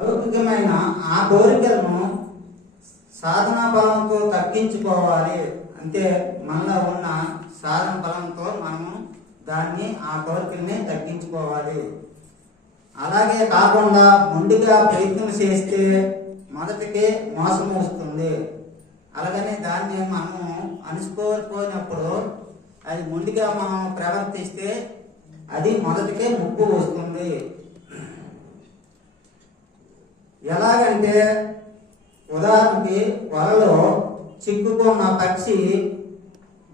లౌకికమైన ఆ కోరికలను సాధన బలంతో తగ్గించుకోవాలి. అంటే మనలో ఉన్న సాధన బలంతో మనము దాన్ని ఆ కోరికల్ని తగ్గించుకోవాలి. అలాగే కాకుండా ముందుగా ప్రయత్నం చేస్తే మొదటికి మోసం వస్తుంది. అలాగని దాన్ని మనము అనుకోకపోయినప్పుడు అది ముందుగా మనం ప్రవర్తిస్తే అది మొదటికే ముప్పు వస్తుంది. ఎలాగంటే ఉదాహరణకి వలలో చిక్కుకున్న పక్షి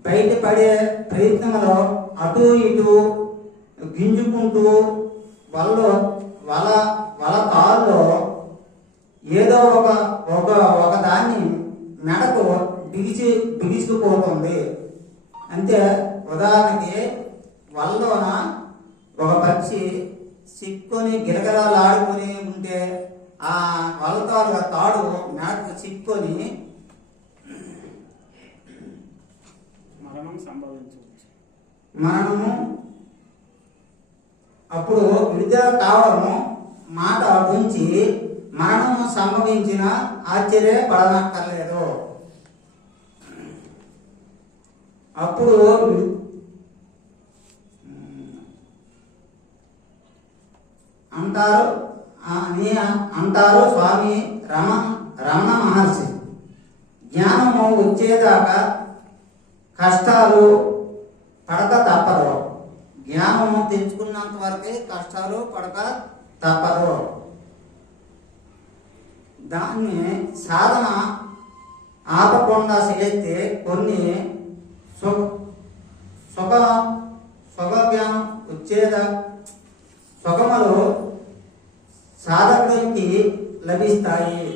బయటపడే ప్రయత్నంలో అటు ఇటు గింజుకుంటూ వలలో వల వల కారులో ఏదో ఒక ఒక ఒక దాన్ని మెడకు బిగిచి బిగిసుకుపోతుంది. అంటే ఉదాహరణకి వలలోన ఒక పక్షి చిక్కుని గిలగలాడుకుని ఉంటే ఆ వలతాడు తాడు మెడకు చిక్కుని మరణం సంభవించవచ్చు. మనము అప్పుడు విడుదల కావడము మాట గురించి మరణము సంభవించిన ఆశ్చర్యపడనక్కర్లేదు. అప్పుడు అంటారు అని అంటారు స్వామి రమ రమణ మహర్షి. జ్ఞానము వచ్చేదాకా కష్టాలు పడక తప్పరు జ్ఞానము తెచ్చుకున్నంత వరకే కష్టాలు పడక తప్పరు దాన్ని సాధన ఆపకుండా చేస్తే కొన్ని సుఖ సుఖ సుఖ జ్ఞానం వచ్చేదా సుఖములు సాధకుడికి లభిస్తాయి.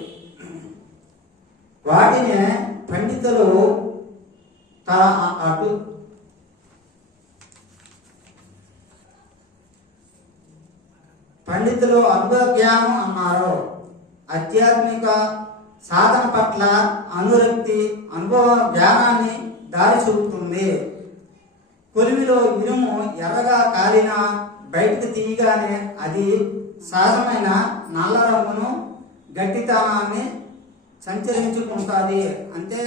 వాటిని పండితులు తన అటు పండితులు అనుభవ అన్నారు. ఆధ్యాత్మిక సాధన పట్ల అనురక్తి అనుభవ జ్ఞానాన్ని దారి చూపుతుంది. కొలిమిలో ఇనుము ఎర్రగా కాలిన బయటకు తీయగానే అది సహజమైన నల్ల రంగును గట్టితనాన్ని సంచరించుకుంటుంది. అంటే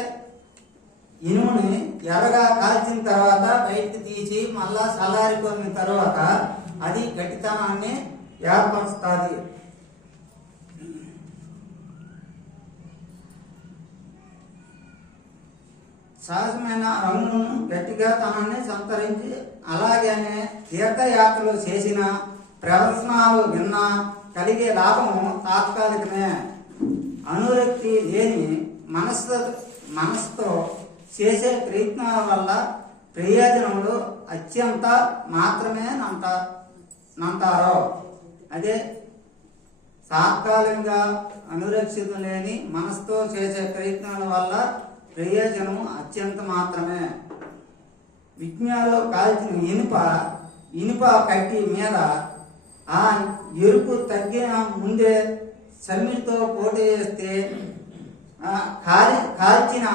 ఇనుముని ఎర్రగా కాల్చిన తర్వాత బయటకు తీసి మళ్ళా చల్లారిపోయిన తర్వాత అది గట్టితనాన్ని ఏర్పరుస్తుంది. సహజమైన రంగును గట్టిగా తనాన్ని సంతరించి అలాగనే తీర్థయాత్రలు చేసిన ప్రదర్శనలు విన్నా కలిగే లాభము తాత్కాలికమే. అనురక్తి లేని మనస్సు మనస్సుతో చేసే ప్రయత్నాల వల్ల ప్రయోజనములు అత్యంత మాత్రమే నంత నంటారు అదే తాత్కాలికంగా అనురక్షితం లేని మనసుతో చేసే ప్రయత్నాల వల్ల ప్రయోజనం అత్యంత మాత్రమే. విజ్ఞాలో కాల్చిన ఇనుప ఇనుప కట్టి మీద ఆ ఎరుపు తగ్గిన ముందే సమ్మితో పోటీ చేస్తే కాలి కాల్చిన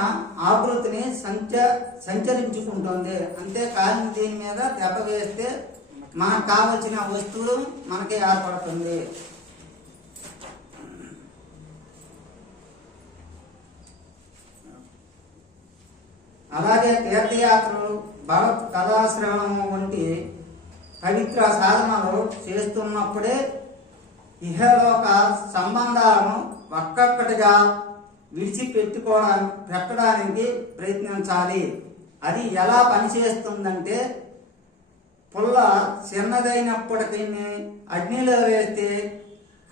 ఆకృతిని సంచ సంచరించుకుంటుంది. అంతే కాలిన దీని మీద దెబ్బ వేస్తే మనకు కావలసిన వస్తువులు మనకి ఏర్పడుతుంది. అలాగే తీర్థయాత్రలు భగవత్ కథాశ్రవణము వంటి పవిత్ర సాధనలు చేస్తున్నప్పుడే ఇహలోక సంబంధాలను ఒక్కొక్కటిగా విడిచిపెట్టుకోవడానికి పెట్టడానికి ప్రయత్నించాలి. అది ఎలా పనిచేస్తుందంటే పుల్ల చిన్నదైనప్పటికీ అగ్నిలో వేస్తే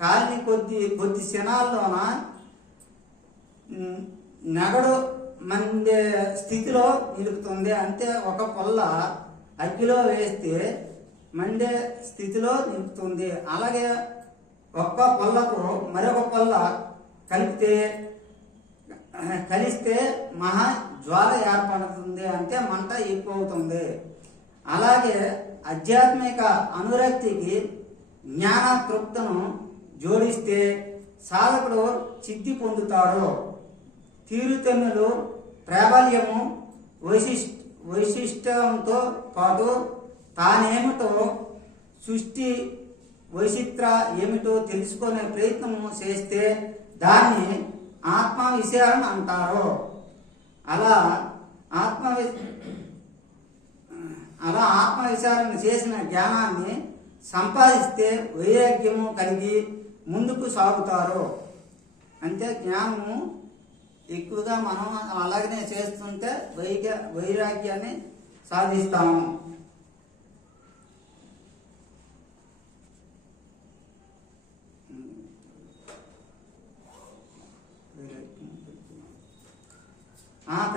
కాలిని కొద్ది కొద్ది క్షణాల్లోన నగడు మండే స్థితిలో నిలుపుతుంది. అంటే ఒక పుల్ల అగ్గిలో వేస్తే మండే స్థితిలో నింపుతుంది. అలాగే ఒక్క పళ్ళకు మరొక పళ్ళ కలిపితే కలిస్తే మహా జ్వాల ఏర్పడుతుంది అంటే మంట ఎక్కువవుతుంది. అలాగే ఆధ్యాత్మిక అనురక్తికి జ్ఞాన తృప్తను జోడిస్తే సాధకుడు చిత్తి పొందుతాడు. తీరుతెన్నులు ప్రాబల్యము వైశిష్ వైశిష్టంతో పాటు తానేమిటో సృష్టి వైచిత్ర ఏమిటో తెలుసుకునే ప్రయత్నము చేస్తే దాన్ని ఆత్మ విషయాలను అంటారు. అలా ఆత్మ అలా ఆత్మ విచారణ చేసిన జ్ఞానాన్ని సంపాదిస్తే వైరాగ్యము కలిగి ముందుకు సాగుతారు. అంటే జ్ఞానము ఎక్కువగా మనం అలాగనే చేస్తుంటే వైగ వైరాగ్యాన్ని సాధిస్తాము. ఆ